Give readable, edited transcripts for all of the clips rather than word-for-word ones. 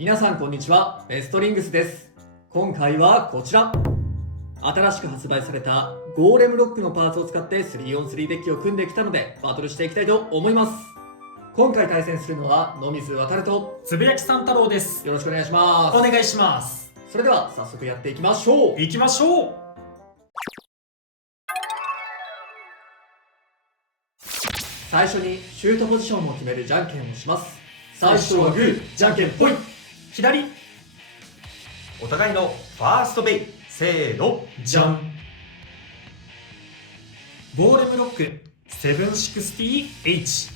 皆さんこんにちは、ベストリングスです。今回はこちら、新しく発売されたゴーレムロックのパーツを使って 3on3 デッキを組んできたのでバトルしていきたいと思います。今回対戦するのは野水航とつぶやきさん太郎です。よろしくお願いします。お願いします。それでは早速やっていきましょう。行きましょう。最初にシュートポジションを決めるじゃんけんをします。最初はグー、じゃんけんぽい。左。お互いのファーストベイ、せーの、じゃん。ゴーレムロック 760H。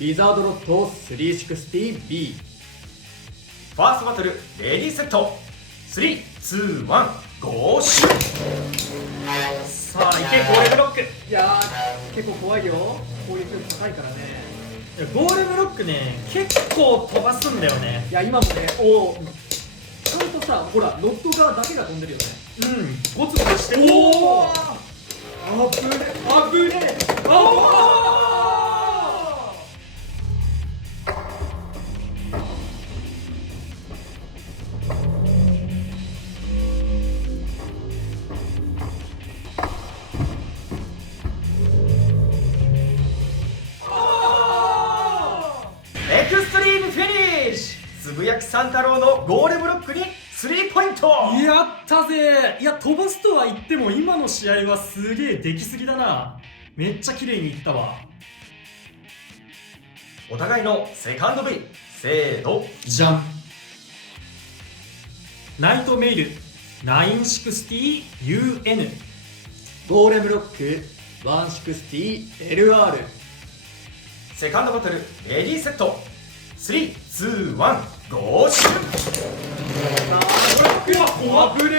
リザードロット 360B。 ファーストバトルレディーセット、3、2、1、ゴーシュ。さあ行けゴーレムロック。いやー結構怖いよ、攻撃力高いからね。いやゴーレムロックね結構飛ばすんだよね。いや今もね、おーちゃんとさ、ほらロッド側だけが飛んでるよね。ゴツゴツしてる。おお危ね危ねエクストリームフィニッシュ。つぶやきさん太郎のゴーレムロックに3ポイント。やったぜ。いや飛ばすとは言っても今の試合はすげえできすぎだな。めっちゃ綺麗にいったわ。お互いのセカンドベイ、せーの、じゃん。ナイトメイル 960UN。 ゴーレムロック 160LR。 セカンドバトルレディーセット、3、2、1、ゴーシュ。うわ危ねえ。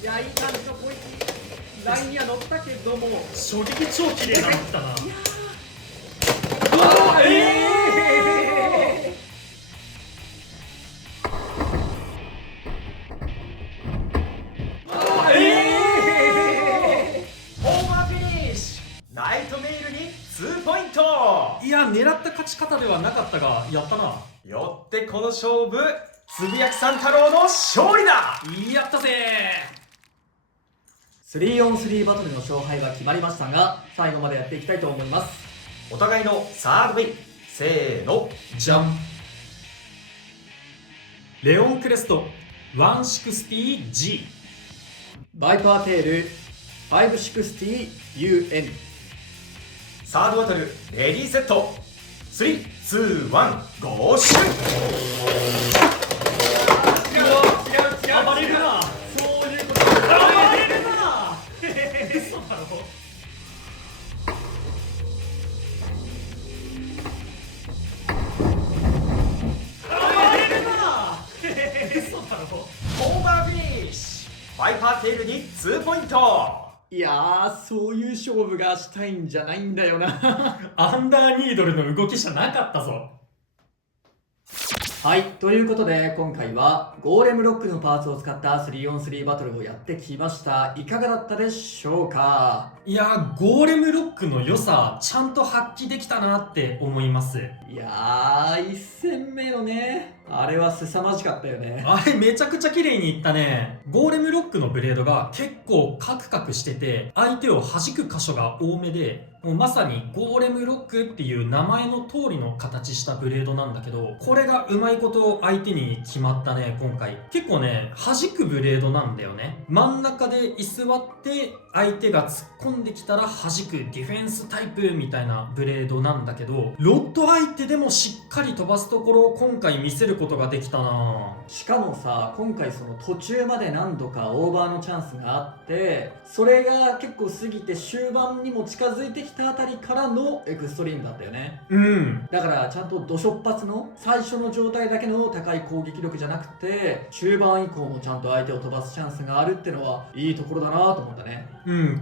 いやいい感じの攻撃ラインには乗ったけども、衝撃超綺麗なの来たな。オーバーフィニッシュ。ナイトメイルに2ポイント。いや狙った勝ち方ではなかったがやったな。よってこの勝負、つぶやきさん太郎の勝利だ。やったぜ。 3on3 バトルの勝敗が決まりましたが、最後までやっていきたいと思います。お互いのサードベイ、せーの、じゃん。レオンクレスト 160G。 バイパーテール 560UN。 サードバトルレディーセット、3、2、1、ゴーシュ。暴れるな。そういうこと。暴れるな。嘘だろ。暴れるな。嘘だろ。オーバーフィニッシュ。バイパーテールに2ポイント。いやーそういう勝負がしたいんじゃないんだよな。アンダーニードルの動きじゃなかったぞ。はい、ということで今回はゴーレムロックのパーツを使った 3on3 バトルをやってきました。いかがだったでしょうか。いやゴーレムロックの良さちゃんと発揮できたなって思います。いやー1戦目のね、あれは凄まじかったよね。あれめちゃくちゃ綺麗にいったね。ゴーレムロックのブレードが結構カクカクしてて相手を弾く箇所が多めで、もうまさにゴーレムロックっていう名前の通りの形したブレードなんだけど、これがうまいこと相手に決まったね。今回結構ね弾くブレードなんだよね。真ん中で居座って相手が突っ込んできたら弾くディフェンスタイプみたいなブレードなんだけど、ロッド相手でもしっかり飛ばすところを今回見せることができたな。しかもさ、今回その途中まで何度かオーバーのチャンスがあって、それが結構過ぎて終盤にも近づいてきたあたりからのエクストリームだったよね。だからちゃんと土初発の最初の状態だけの高い攻撃力じゃなくて、中盤以降もちゃんと相手を飛ばすチャンスがあるってのはいいところだなと思ったね。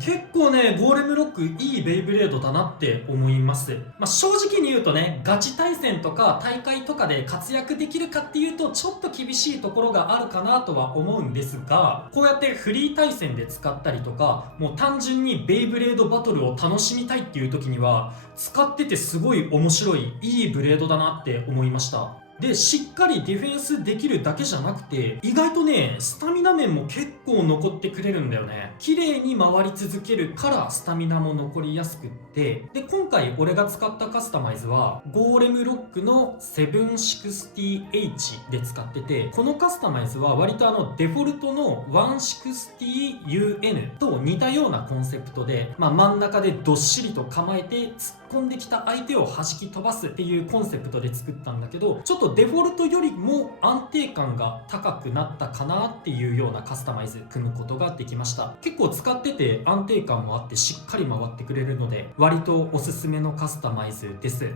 結構ねゴーレムロックいいベイブレードだなって思います。正直に言うとね、ガチ対戦とか大会とかで活躍できるかっていうとちょっと厳しいところがあるかなとは思うんですが、こうやってフリー対戦で使ったりとか、もう単純にベイブレードバトルを楽しみたいっていう時には使っててすごい面白いいいブレードだなって思いました。でしっかりディフェンスできるだけじゃなくて、意外とねスタミナ面も結構残ってくれるんだよね。綺麗に回り続けるからスタミナも残りやすくって、で今回俺が使ったカスタマイズはゴーレムロックの 760H で使ってて、このカスタマイズは割とデフォルトの 160UN と似たようなコンセプトで、真ん中でどっしりと構えて突っ込んできた相手を弾き飛ばすっていうコンセプトで作ったんだけど、ちょっとデフォルトよりも安定感が高くなったかなっていうようなカスタマイズ組むことができました。結構使ってて安定感もあってしっかり回ってくれるので、割とおすすめのカスタマイズです。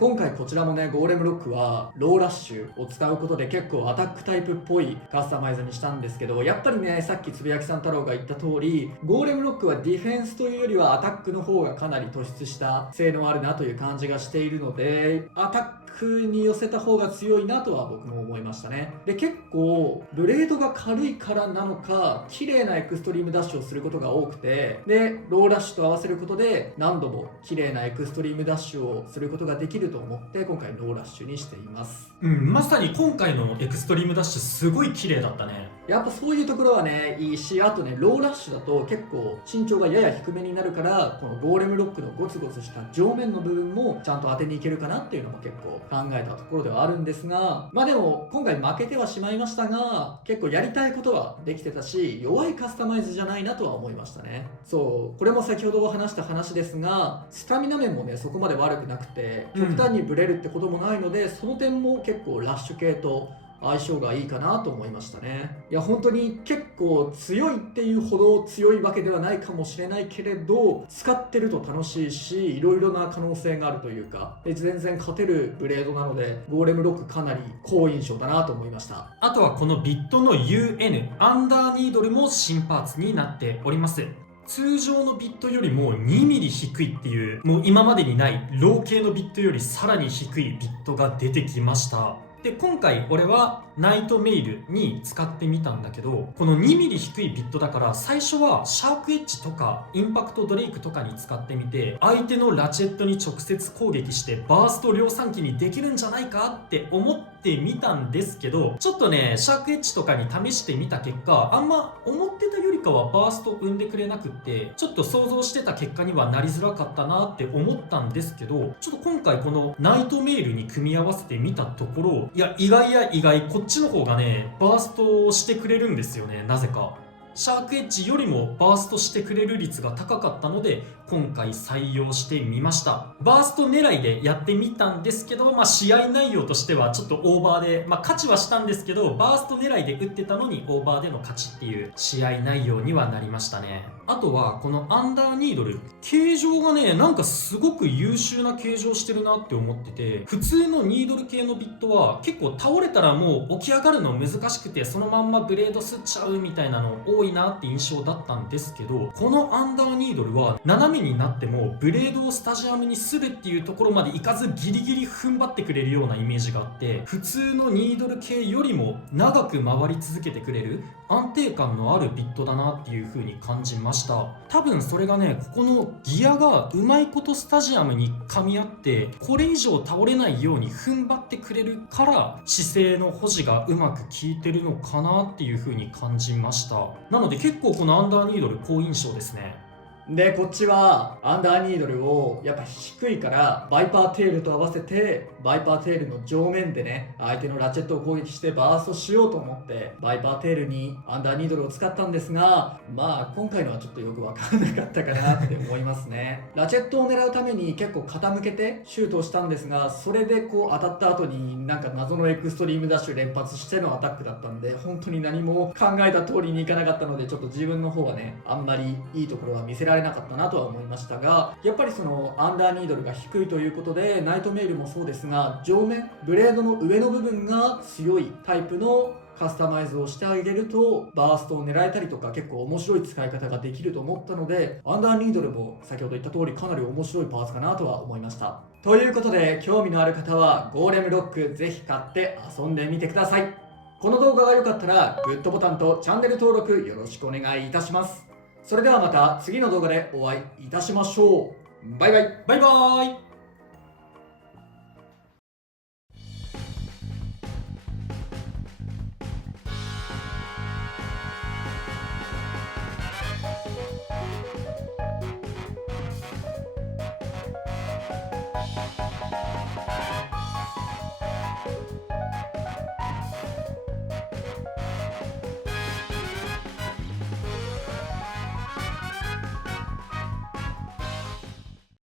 今回こちらもね、ゴーレムロックはローラッシュを使うことで結構アタックタイプっぽいカスタマイズにしたんですけど、やっぱりね、さっきつぶやきさん太郎が言った通り、ゴーレムロックはディフェンスというよりはアタックの方がかなり突出した性能あるなという感じがしているので、アタックに寄せた方が強いなとは僕も思いましたね。で、結構ブレードが軽いからなのか、綺麗なエクストリームダッシュをすることが多くて、でローラッシュと合わせることで何度も綺麗なエクストリームダッシュをすることができると思って今回ローラッシュにしています。まさに今回のエクストリームダッシュすごい綺麗だったね。やっぱそういうところはね、いいし、あとね、ローラッシュだと結構身長がやや低めになるから、このゴーレムロックのゴツゴツした上面の部分もちゃんと当てにいけるかなっていうのも結構考えたところではあるんですが、でも今回負けてはしまいましたが、結構やりたいことはできてたし、弱いカスタマイズじゃないなとは思いましたね。そう、これも先ほど話した話ですが、スタミナ面もね、そこまで悪くなくて、極端にブレるってこともないので、その点も結構ラッシュ系と相性がいいかなと思いましたね。いや本当に結構強いっていうほど強いわけではないかもしれないけれど、使ってると楽しいし、いろいろな可能性があるというか、全然勝てるブレードなので、ゴーレムロックかなり好印象だなと思いました。あとはこのビットの UN アンダーニードルも新パーツになっております。通常のビットよりも 2mm 低いっていう、もう今までにないロー系のビットよりさらに低いビットが出てきました。で今回俺はナイトメイルに使ってみたんだけど、この 2mm 低いビットだから最初はシャークエッジとかインパクトドレイクとかに使ってみて、相手のラチェットに直接攻撃してバースト量産機にできるんじゃないかって思ってみたんですけど、ちょっとねシャークエッジとかに試してみた結果、あんま思ってたよりかはバースト生んでくれなくって、ちょっと想像してた結果にはなりづらかったなって思ったんですけど、ちょっと今回このナイトメイルに組み合わせてみたところ、いや意外や意外、こっちの方がねバーストをしてくれるんですよね。なぜかシャークエッジよりもバーストしてくれる率が高かったので今回採用してみました。バースト狙いでやってみたんですけど、試合内容としてはちょっとオーバーで、勝ちはしたんですけど、バースト狙いで打ってたのにオーバーでの勝ちっていう試合内容にはなりましたね。あとはこのアンダーニードル、形状がねなんかすごく優秀な形状してるなって思ってて、普通のニードル系のビットは結構倒れたらもう起き上がるの難しくてそのまんまブレード吸っちゃうみたいなの多いなって印象だったんですけど、このアンダーニードルは斜めになってもブレードをスタジアムにするっていうところまでいかずギリギリ踏ん張ってくれるようなイメージがあって、普通のニードル系よりも長く回り続けてくれる安定感のあるビットだなっていう風に感じました。多分それがね、ここのギアがうまいことスタジアムに噛み合ってこれ以上倒れないように踏ん張ってくれるから姿勢の保持がうまく効いてるのかなっていう風に感じました。なので結構このアンダーニードル好印象ですね。でこっちはアンダーニードルをやっぱ低いからバイパーテールと合わせてバイパーテールの上面でね相手のラチェットを攻撃してバーストしようと思ってバイパーテールにアンダーニードルを使ったんですが、今回のはちょっとよく分からなかったかなって思いますね。ラチェットを狙うために結構傾けてシュートをしたんですが、それでこう当たった後になんか謎のエクストリームダッシュ連発してのアタックだったんで、本当に何も考えた通りにいかなかったので、ちょっと自分の方はねあんまりいいところは見せられなかったなとは思いましたが、やっぱりそのアンダーニードルが低いということでナイトメイルもそうですが、上面ブレードの上の部分が強いタイプのカスタマイズをしてあげるとバーストを狙えたりとか結構面白い使い方ができると思ったので、アンダーニードルも先ほど言った通りかなり面白いパーツかなとは思いました。ということで興味のある方はゴーレムロックぜひ買って遊んでみてください。この動画が良かったらグッドボタンとチャンネル登録よろしくお願いいたします。それではまた次の動画でお会いいたしましょう。バイバイ。バイバーイ。